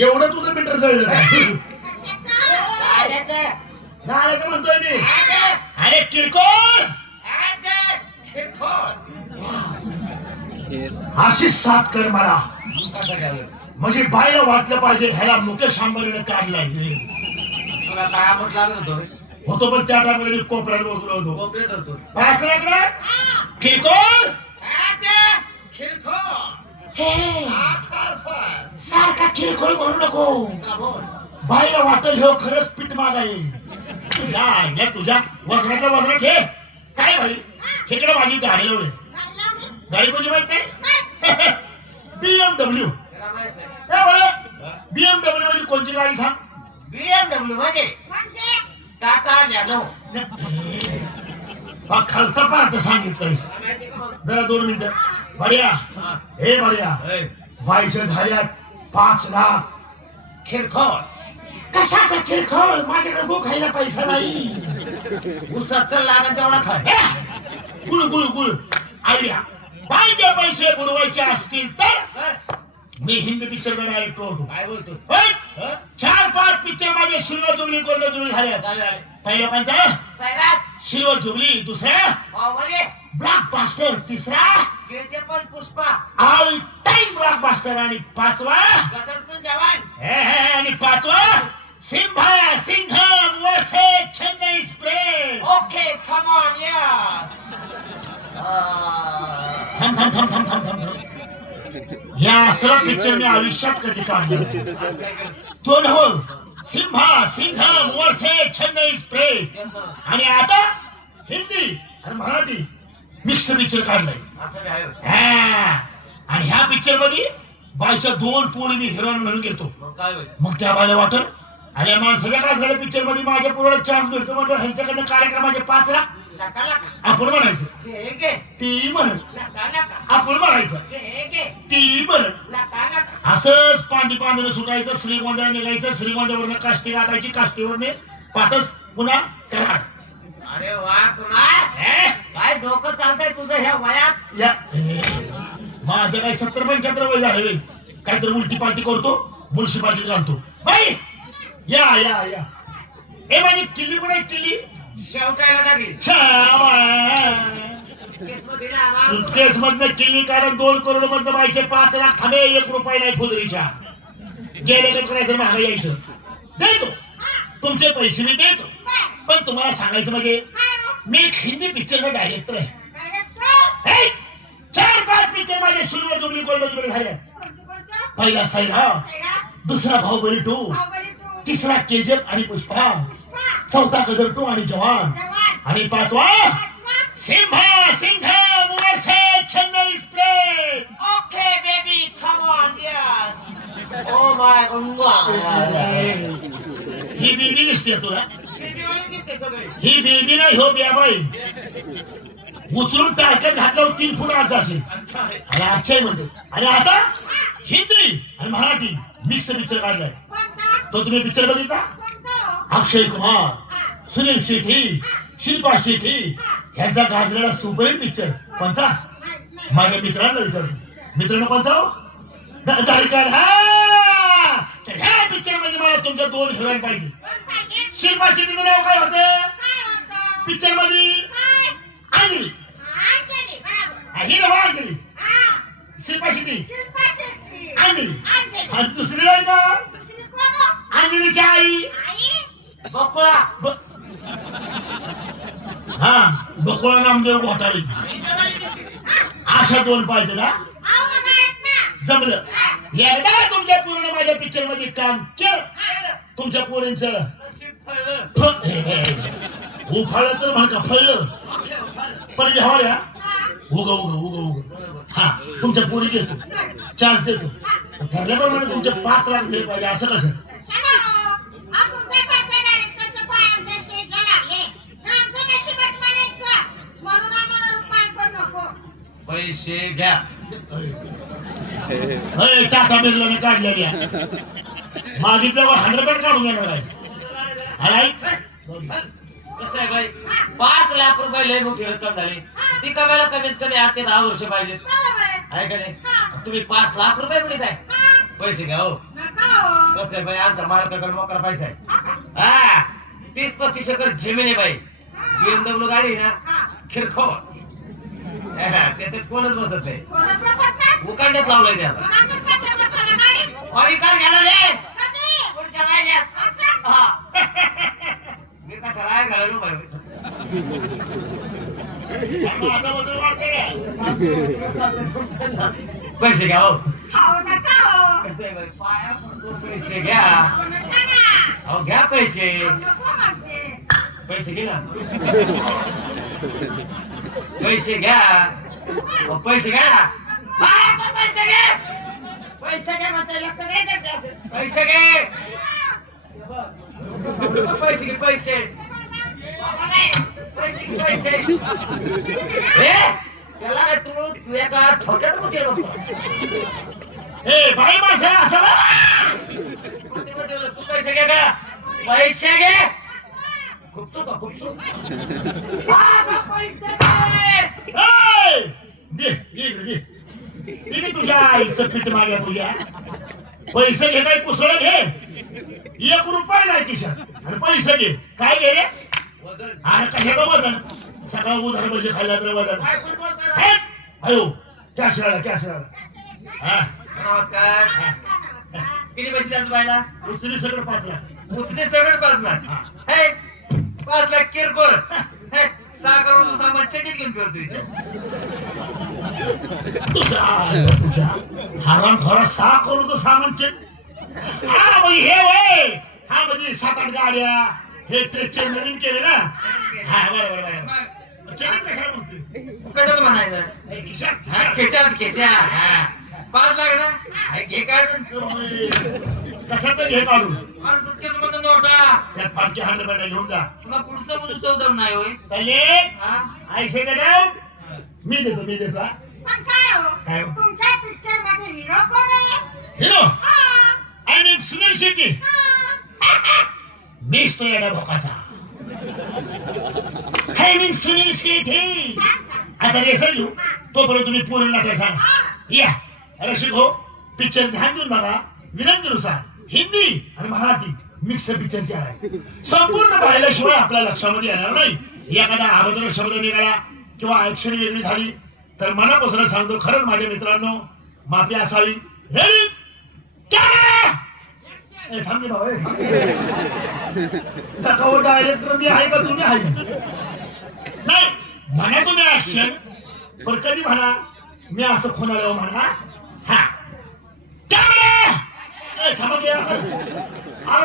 एवढं तुझं मीटर जळलं काय? नाळे का म्हणतोय मी? अरे किरकोळ अशी साथ कर मला, म्हणजे बायला वाटलं पाहिजे ह्याला मुकेश अंबानीने काढलाय. तुला काय म्हटलं होतो होतो पण त्या टाइमला कोपऱ्यात बसलो होतो. कोपऱ्यात होतो. किरकोळ सारखा किरकोळ म्हणू नको. बाईला वाटल ह्यो खरंच पीठ मागाय. तुझ्या वजनातल्या वजनात हे काय भाई खेकडे माझी गाडी लावले. गाडी कोणची माहित नाही? BMW. BMW म्हणजे कोणची गाडी सांग? BMW म्हणजे टाटा नॅनो. खालचा पार्ट सांगितलं जरा 2 मिनिटं. बढिया हे बढिया. बाईच्या झाल्यात 5 लाख. किरकोळ कशाचा किरकोळ? माझ्याकडे गो खायला पैसा नाही. उसात लागत तेवढा खाय. गुळ गुळ गुळ आयडिया. बाईचे पैसे बुडवायचे असतील तर मी हिंदी पिक्चरचा डायरेक्टर होतो. काय बोलतो? 4-5 पिक्चर माझे सिल्वर जुबली गोल्ड जुबली झाले. पहिल्या लोकांचा सैराट सिल्वर जुबली, दुसऱ्या बाहुबली ब्लॉकबस्टर, तिसरा KGF Pushpa all time blockbuster आणि 5वा गदर जवान. आणि 5वा Simmba Singham versus Chennai Express. Okay come on yes. थांब थांब थांब थांब थांब थांब थांब. या असला पिक्चर मी आयुष्यात कधी काढला तो नव्ह. Simha Singham versus Chennai express. आणि आता हिंदी आणि मराठी मिक्स पिक्चर काढलाय. आणि ह्या पिक्चर मध्ये बायच्या 2 पोरी मी हिरोईन म्हणून घेतो. मग त्या बायला वाटल अरे माणसाच्या काय झालं पिक्चर मध्ये माझ्या पोराला चान्स भेटतो म्हणतो ह्यांच्याकडनं कार्यक्रमाचे 5 लाख आपण म्हणायचं. ती म्हण आपण म्हणायचं ती म्हण. असंच पांडी पांढरं सुटायचं, श्रीगोंद्याला निघायचं, श्रीगोंद्यावरनं काष्टी गाठायची, काष्टीवरने पाटस पुन्हा करार. अरे वा कुमार काय डोकं चालतंय तुझं ह्या वयात. या माझं काय 70-75 वय झालं. काहीतरी उलटी पालटी करतो, म्युन्सिपाल्टीत घालतो. बाई या या या. ए माझी किल्ली पण आहे किल्ली. शेवटायला टाकली सुटकेस मधनं किल्ली काढून 2 करोड मधनं बाईचे 5 लाख थांबे. 1 रुपया नाही खुदरीच्या. गेले का करायचं मागं यायचं. देतो तुमचे पैसे मी देतो. पण तुम्हाला सांगायचं म्हणजे मी एक हिंदी पिक्चरचा डायरेक्टर आहे. 4-5 पिक्चर माझे सिल्वर जुबली गोल्ड जुबली झाले. पहिला सैराट, दुसरा बाहुबली 2, तिसरा केजीएफ आणि पुष्पा, चौथा गदर 2 आणि जवान, आणि 5वा Simmba Singham versus Chennai Express. Okay baby come on yes. Oh my god. ही बेबी दिसते तुला? ही बेबी नाही हो बाई. उचलून टाळक्यात घातल्यावर 3 फूट आज जाशील. आणि अक्षय म्हणते. आणि आता हिंदी आणि मराठी मिक्स पिक्चर काढलाय. तो तुम्ही पिक्चर बघितला? अक्षय कुमार, सुनील शेट्टी, शिल्पा शेट्टी यांचा गाजलेला सुपरहिट पिक्चर कोणता? माझ्या मित्रांना विचारतो. मित्रांनो कोणता? गाडीकार. हा तर ह्या पिक्चर मध्ये मला तुमच्या 2 हिरोईन पाहिजे. शिल्पा शेट्टीचं नाव काय होतं पिक्चर मध्ये? अंजली. ही नाव अंजली. शिल्पा शेट्टी अंजली. आणि दुसरी आहे का अंजलीची आई बकुळा. हा बकुळा नामदेव घोटाळे. अशा 2 पाहिजे ना. जमलं. एकदा तुमच्या पूर्ण माझ्या पिक्चर मध्ये काम केलं तुमच्या पोरींचं उफाळलं तर म्हण का फळलं पण हवाऱ्या उग उग उग उग. हा तुमच्या पोरी देतो, चान्स देतो. ठरल्याप्रमाणे तुमचे 5 लाख दिले पाहिजे. असं कसं? पैसे घ्या. टाटा बिर्लाने काढलेल्या मागितल्यावर 100% काढून घेणार आहे. कसं आहे बाई 5 लाख रुपये लय मोठी रक्कम झाली. ती कमायला कमीत कमी 8 ते 10 वर्ष पाहिजे. आहे का नाही? तुम्ही 5 लाख रुपये मिळत आहे. पैसे घ्या हो. कसं आहे बाई आमचा मालकाकडे मोकळा पैसा आहे हा 30-35 एकर जमीन आहे बाई BMW गाडी आहे ना खिरखो त्याच्यात कोणच बसत नाही उकांड्यात लावलंय त्याला आणि कार घ्यायला रे पुढच्या महिन्यात मी कसा राय घालू बाई माझा वजन वाढतंय रे. पैसे घ्या हो कसं आहे बाई पाया पडतो पैसे घ्या अहो घ्या पैसे पैसे घे ना पैसे घ्या अहो, पैसे घ्या पाया पड पैसे घे पैसे घे म्हणते पैसे घे पैसे घे पैसे पैसे हे त्याला काय तू एका ठोक्यात मध्ये बघतो ए बाई माणसं असं तू पैसे घे का पैसे घे खूपतो का खूपतो दे इकडे दे तुझ्या आईचं पीठ मागे तुझ्या पैसे घे काय कुसळ घे 1 रुपया नाही खिशात आणि पैसे घे काय घे रे अरे कशाचं वजन सकाळ उधार म्हणजे खाल्ला तर वजन अयो कॅश हा नमस्कार किती पैसे द्यायचं बायला उचली सगळं 5 लाख उचले सगळं 5 लाख हे 5 लाख किरकोळ हे 6 करोडचं सामान चेकीत घेऊन फिरतो तुझ्या हराम खरा 6 करोड सामान हा म्हणजे हे वय हा म्हणजे 7-8 गाड्या हे ट्रेकचे नवीन केले ना हा बरोबर चेकिंग कशाला म्हणतोय कुठं म्हणायचं खिशात खिशात 5 लाख ना घे काढून कशात घे काढून अरे सुटकेस मध्ये नोटा त्यात फाटके 100 रुपये घेऊन जा तुला पुढचं मुलं चौदम नाही होय चालले आय से मी देतो हा. काय हो? तुमच्या पिक्चर मध्ये हिरो कोण आहे? Hero I mean Sunil Shetty मीच तो येडा भोकाचा आय मीन सुनील शेट्टी आता रेसर घेऊ तोपर्यंत तुम्ही पूर्ण नाट्य सांग या रसिक हो पिक्चर ध्यान देऊन बघा विनंतीनुसार हिंदी आणि मराठी मिक्स पिक्चर केला आहे संपूर्ण पाहिल्याशिवाय आपल्या लक्षामध्ये येणार नाही एखादा अभद्र शब्द निघाला किंवा ऍक्शन वेगळी झाली तर मनापासून सांगतो खरंच माझ्या मित्रांनो माफी असावी रेडी कॅमेरा थांबले बाबा डायरेक्टर मी आहे का तुम्ही आहे नाही म्हणा तुम्ही ऍक्शन पण कधी म्हणा मी असं खोनाला म्हणा हा कॅमेरा थांबा